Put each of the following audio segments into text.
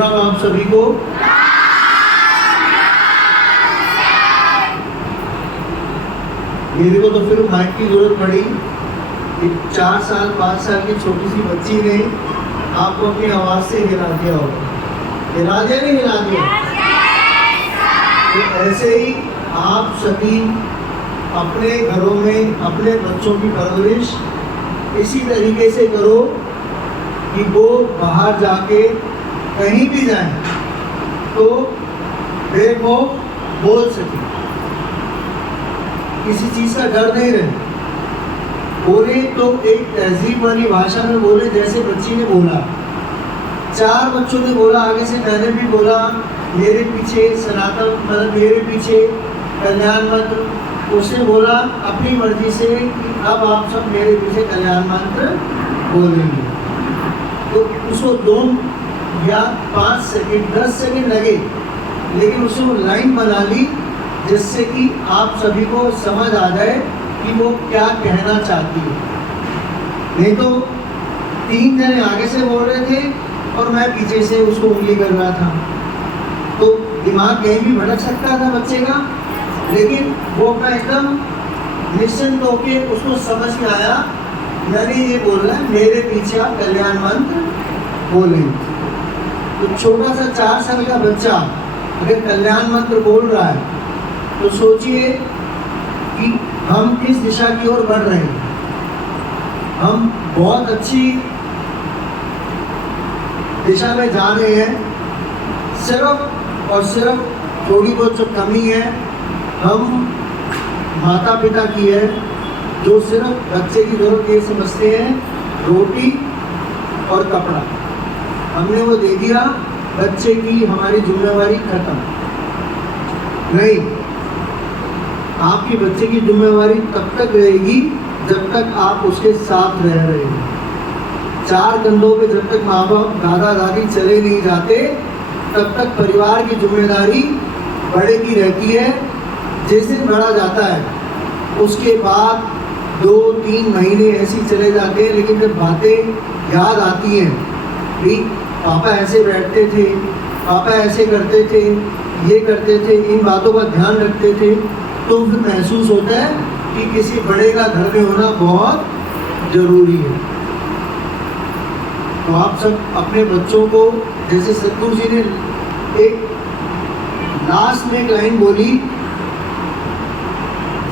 राम आप सभी को। मेरे को तो फिर माइक की जरूरत पड़ी। एक 4 साल 5 साल की छोटी सी बच्ची ने आपको अपनी आवाज से हिला दिया होगा। हिला दिया नहीं हिला दिया? तो ऐसे ही आप सभी अपने घरों में अपने बच्चों की परवरिश इसी तरीके से करो कि वो बाहर जाके कहीं भी जाए तो बेखौफ बोल सके, किसी चीज का डर नहीं रहे। बोले तो एक तहजीब वाली भाषा में बोले, जैसे बच्ची ने बोला, 4 बच्चों ने बोला, आगे से मैंने भी बोला, मेरे पीछे सनातन मतलब मेरे पीछे कल्याण मंत्र। उसने बोला अपनी मर्जी से कि अब आप सब मेरे पीछे कल्याण मंत्र बोलेंगे। तो उसको 2 या 5 सेकंड 10 सेकंड लगे, लेकिन उसने वो लाइन बना ली जिससे कि आप सभी को समझ आ जाए कि वो क्या कहना चाहती है। नहीं तो 3 जने आगे से बोल रहे थे और मैं पीछे से उसको उंगली कर रहा था, तो दिमाग कहीं भी भटक सकता था बच्चे का। लेकिन वो अपना एकदम निश्चिंत होके उसको समझ में आया, मैंने ये बोलना है, मेरे पीछे आप कल्याण मंत्र बोलें। तो छोटा सा 4 साल का बच्चा अगर कल्याण मंत्र बोल रहा है तो सोचिए कि हम किस दिशा की ओर बढ़ रहे हैं। हम बहुत अच्छी दिशा में जा रहे हैं। सिर्फ और सिर्फ थोड़ी बहुत जो कमी है हम माता पिता की है, जो सिर्फ बच्चे की जरूरत ये समझते हैं रोटी और कपड़ा। हमने वो दे दिया, बच्चे की हमारी जिम्मेवारी खत्म। नहीं, आपकी बच्चे की जिम्मेवारी तब तक रहेगी जब तक आप उसके साथ रह रहे हैं। 4 कंधों पे जब तक माँ बाप दादा दादी चले नहीं जाते तब तक परिवार की जिम्मेदारी बड़े की रहती है। जिस दिन बड़ा जाता है उसके बाद 2-3 महीने ऐसे चले जाते हैं, लेकिन जब बातें याद आती हैं भी पापा ऐसे बैठते थे, पापा ऐसे करते थे, ये करते थे, इन बातों का ध्यान रखते थे, तो फिर महसूस होता है कि किसी बड़े का घर में होना बहुत जरूरी है। तो आप सब अपने बच्चों को, जैसे सतगुरु जी ने एक लास्ट में एक लाइन बोली,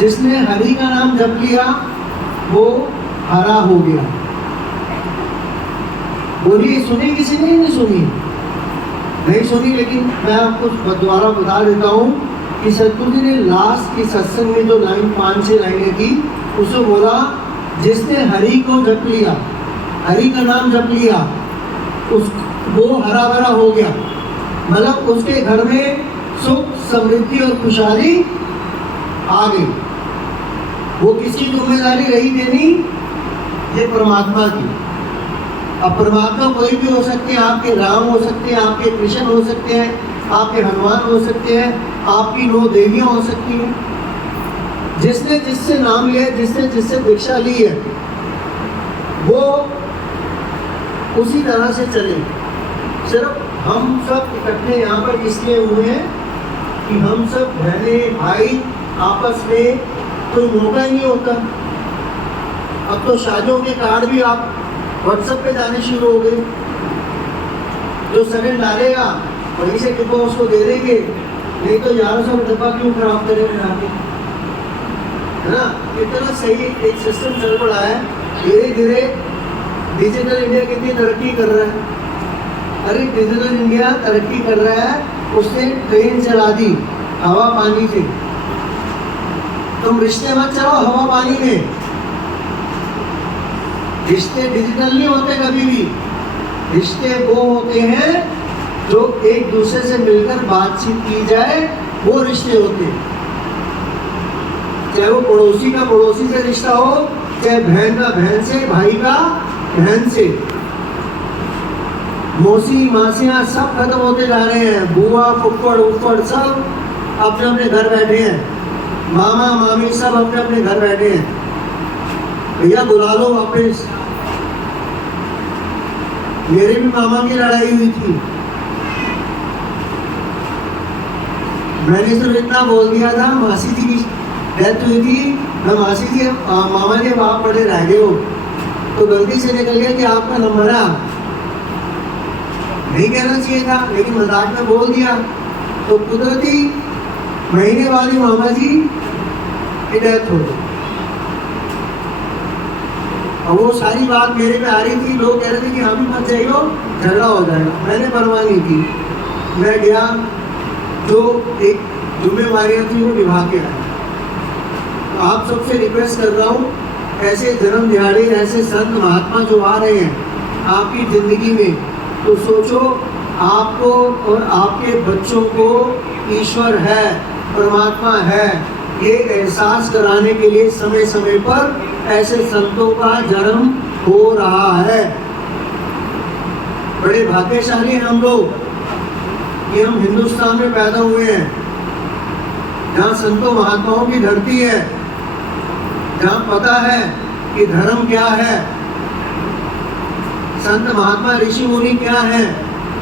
जिसने हरि का नाम जप लिया वो हरा हो गया। बोलिए, सुनी किसी ने? नहीं सुनी? नहीं सुनी, लेकिन मैं आपको दोबारा बता देता हूँ कि सतगुरु जी ने लास्ट की सत्संग में जो 5-6 लाइनें थी उसमें बोला, जिसने हरि को जप लिया, हरि का नाम जप लिया, उस वो हरा भरा हो गया। मतलब उसके घर में सुख समृद्धि और खुशहाली आ गई। वो किसकी जिम्मेदारी रही देनी? ये परमात्मा की। अब परमात्मा कोई भी हो सकते हैं, आपके राम हो सकते हैं, आपके कृष्ण हो सकते हैं, आपके हनुमान हो सकते हैं, आपकी 9 देवियां हो सकती हैं। जिसने जिससे नाम लिया, जिसने जिससे दीक्षा ली है, वो उसी तरह से चले। सिर्फ हम सब इकट्ठे यहाँ पर इसलिए हुए हैं कि हम सब बहने भाई आपस में कोई मौका ही नहीं होता। अब तो शादियों के कार्ड भी आप व्हाट्सएप पे जाने शुरू हो गए। जो सेकंड डालेगा वहीं से डिब्बा उसको दे देंगे, नहीं तो यारों से डब्बा क्यों खराब करेंगे जाके, है ना? इतना सही एक सिस्टम चल पड़ा है। धीरे धीरे डिजिटल इंडिया कितनी तरक्की कर रहा है। अरे डिजिटल इंडिया तरक्की कर रहा है, उसने ट्रेन चला दी हवा पानी से। तुम रिश्ते मत चलाओ हवा पानी में। रिश्ते डिजिटल नहीं होते कभी भी। रिश्ते वो होते हैं जो एक दूसरे से मिलकर बातचीत की जाए, वो रिश्ते होते हैं। चाहे वो पड़ोसी का पड़ोसी से रिश्ता हो, चाहे बहन का बहन से, भाई का बहन से। मौसी मासियां सब खत्म होते जा रहे हैं। बुआ फुफड़ उफड़ सब अपने अपने घर बैठे हैं। मामा मामी सब अपने अपने घर बैठे हैं। भैया बुला लो वापस। मेरे भी मामा की लड़ाई हुई थी, मैंने सिर्फ इतना बोल दिया था, मासी जी की डेथ हुई थी, मैं मासी जी मामा जी आप बड़े रह गए हो, तो गलती से निकल गया कि आपका नंबर है। नहीं कहना चाहिए था, लेकिन मजाक में बोल दिया, तो कुदरती महीने बाद ही मामा जी की डेथ हो गई। और वो सारी बात मेरे पे आ रही थी, लोग कह रहे थे कि हम ही मत जाइयो, झगड़ा हो जाएगा। मैंने परवाह नहीं की, मैं गया, जो एक जिम्मेवारियाँ थी वो निभा के आया। तो आप सबसे रिक्वेस्ट कर रहा हूँ, ऐसे जन्म दिहाड़े, ऐसे संत महात्मा जो आ रहे हैं आपकी ज़िंदगी में, तो सोचो आपको और आपके बच्चों को ईश्वर है, परमात्मा है, ये एहसास कराने के लिए समय समय पर ऐसे संतों का जन्म हो रहा है। बड़े भाग्यशाली हैं हम लोग कि हम हिंदुस्तान में पैदा हुए हैं, जहाँ संतों महात्माओं की धरती है, जहाँ पता है कि धर्म क्या है, संत महात्मा ऋषि मुनि क्या है।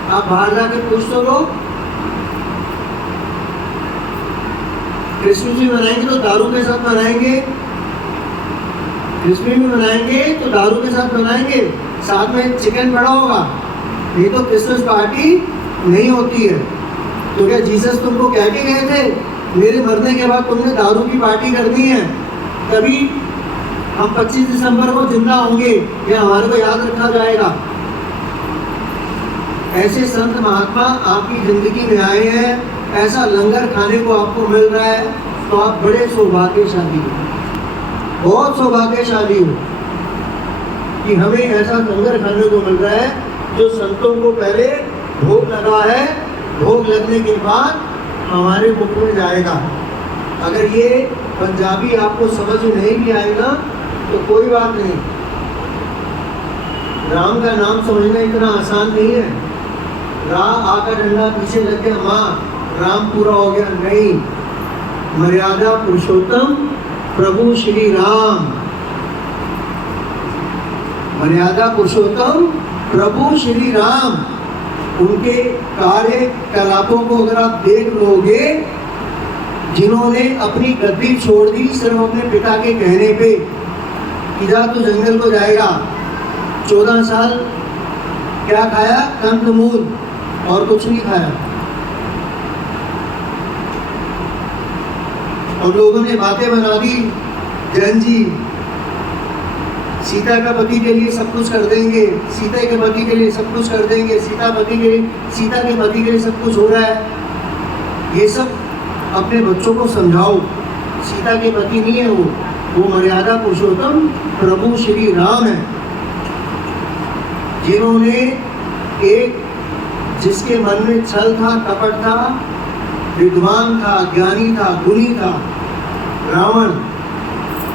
आप बाहर जाके पूछ तो लो, क्रिसमस भी मनाएंगे तो दारू के साथ मनाएंगे, क्रिसमस भी मनाएंगे तो दारू के साथ मनाएंगे, साथ में चिकन पड़ा होगा, नहीं तो क्रिसमस पार्टी नहीं होती है। तो क्या जीसस तुमको कह के गए थे मेरे मरने के बाद तुमने दारू की पार्टी करनी है, तभी हम 25 दिसंबर को जिंदा होंगे, या हमारे को याद रखा जाएगा? ऐसे संत महात्मा आपकी जिंदगी में आए हैं, ऐसा लंगर खाने को आपको मिल रहा है, तो आप बड़े सौभाग्यशाली हो, बहुत सौभाग्यशाली हो कि हमें ऐसा लंगर खाने को मिल रहा है जो संतों को पहले भोग लगा है, भोग लगने के बाद हमारे मुख में जाएगा। अगर ये पंजाबी आपको समझ में नहीं भी आएगा तो कोई बात नहीं, राम का नाम समझना इतना आसान नहीं है। रा आका डंडा पीछे लग गया, माँ राम पूरा हो गया, नहीं। मर्यादा पुरुषोत्तम प्रभु श्री राम, मर्यादा पुरुषोत्तम प्रभु श्री राम, उनके कार्य कलापों को अगर आप देख लोगे, जिन्होंने अपनी गद्दी छोड़ दी सिर्फ अपने पिता के कहने पे कि जा तू जंगल को जाएगा, 14 साल क्या खाया? कंदमूल और कुछ नहीं खाया। और लोगों ने बातें बना दी, जैन जी सीता का पति के लिए सब कुछ कर देंगे, सीता के पति के लिए सब कुछ कर देंगे, सीता के पति के लिए सब कुछ हो रहा है। ये सब अपने बच्चों को समझाओ, सीता के पति नहीं है वो मर्यादा पुरुषोत्तम प्रभु श्री राम है, जिन्होंने एक जिसके मन में छल था, कपट था, विद्वान था, ज्ञानी था, गुणी था, रावण,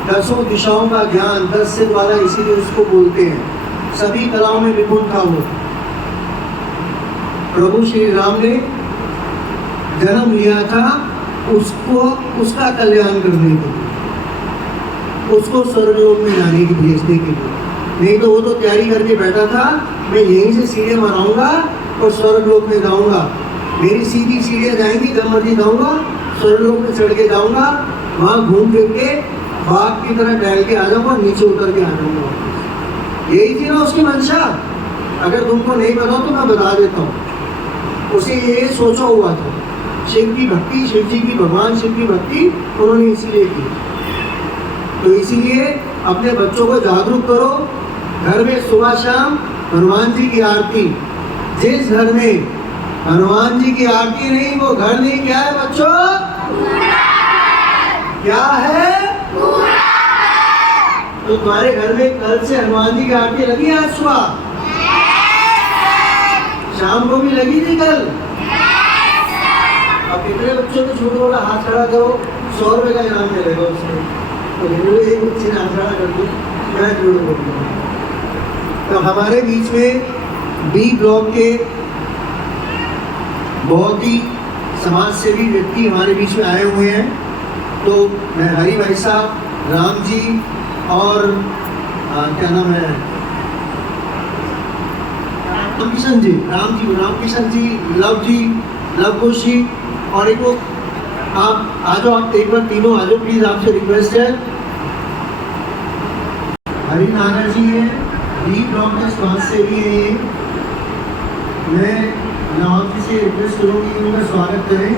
10 दिशाओं का ज्ञान, 10 सिर वाला इसीलिए उसको बोलते हैं, सभी कलाओं में निपुण था वो। प्रभु श्री राम ने जन्म लिया था उसको, उसका कल्याण करने के लिए, उसको स्वर्गलोक में जाने की भेजने के लिए। नहीं तो वो तो तैयारी करके बैठा था, मैं यहीं से सीढ़ियाँ बनाऊंगा और स्वर्गलोक में जाऊंगा, मेरी सीधी सीढ़ियाँ जाएंगी, जब मर्जी जाऊंगा स्वर्गलोक में चढ़ के जाऊंगा, वहाँ घूम फिर के बाघ की तरह टहल के आ जाऊंगा, नीचे उतर के आ जाऊंगा। यही थी ना उसकी मंशा। अगर तुमको नहीं पता तो मैं बता देता हूँ। उसे ये सोचा हुआ था, शिव की भक्ति, शिव जी की, भगवान शिव की भक्ति उन्होंने इसीलिए की। तो इसीलिए अपने बच्चों को जागरूक करो, घर में सुबह शाम हनुमान जी की आरती। जिस घर में हनुमान जी की आरती नहीं वो घर नहीं, क्या है बच्चों? क्या है? तो तुम्हारे घर में कल से हनुमान जी की आरती लगी? आज सुबह शाम को भी लगी थी कल? अब कितने बच्चों को छोटा छोटा हाथ खड़ा करो, 100 रुपए का इनाम मिलेगा उसमें। तो एक बच्चे ने हाथ खड़ा कर दो, मैं जरूर बोलूँगा। तो हमारे बीच में बी ब्लॉक के बहुत ही समाज सेवी व्यक्ति हमारे बीच में आए हुए हैं। तो मैं हरि भाई साहब, राम जी और क्या नाम है, रामकिशन जी, राम किशन जी, लव जी, लव घोष जी, और एक वो आप आ जाओ, आप एक बार तीनों आ जाओ प्लीज, आपसे रिक्वेस्ट है। हरि नारायण जी है, डी ब्लॉक के स्वास्थ्य सेवी है ये। मैं लाहौर जी से रिक्वेस्ट करूँगी कि उनका स्वागत करें।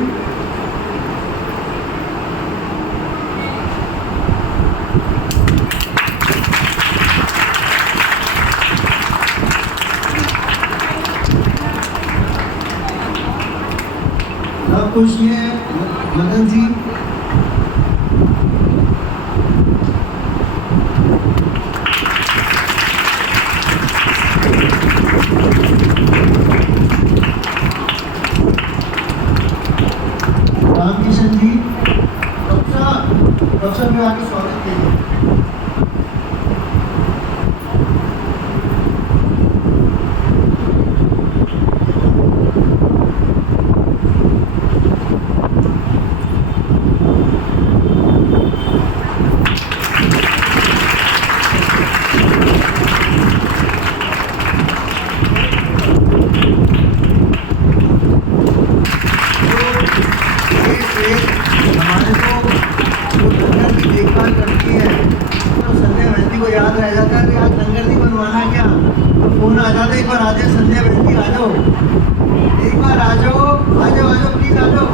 सब खुश है मदन जी। रामकिशन जी, डॉक्टर साहब में आके स्वागत कीजिए। हमारे तो लंगर की देखभाल करती है तो संध्या बहन को याद रह जाता है कि आज लंगर नहीं बनवाना है क्या, तो फोन आ जाता है एक बार आ जाए संध्या बहन आ जाओ, एक बार आ जाओ आ जाओ आ जाओ प्लीज आ जाओ।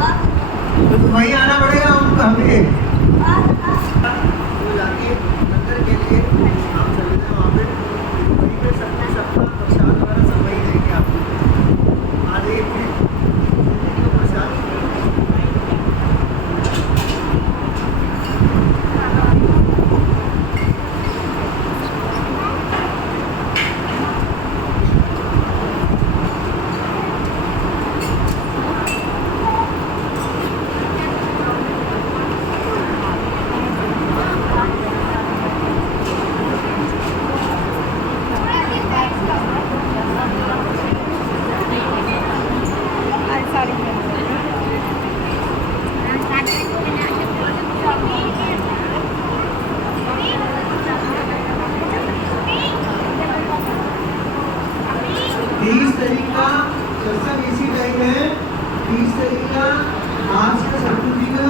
तो वहीं आना पड़ेगा उनको हमें, तो जाके लंगर के लिए आप चले जाए वहाँ पे, वहीं पे सबके सबका प्रसाद वगैरह सब वहीं देंगे आपको। आ जाइए प्लीज प्रसाद। सत्संग इसी टाइम है, 30 तारीख का आज का सत्संग जी का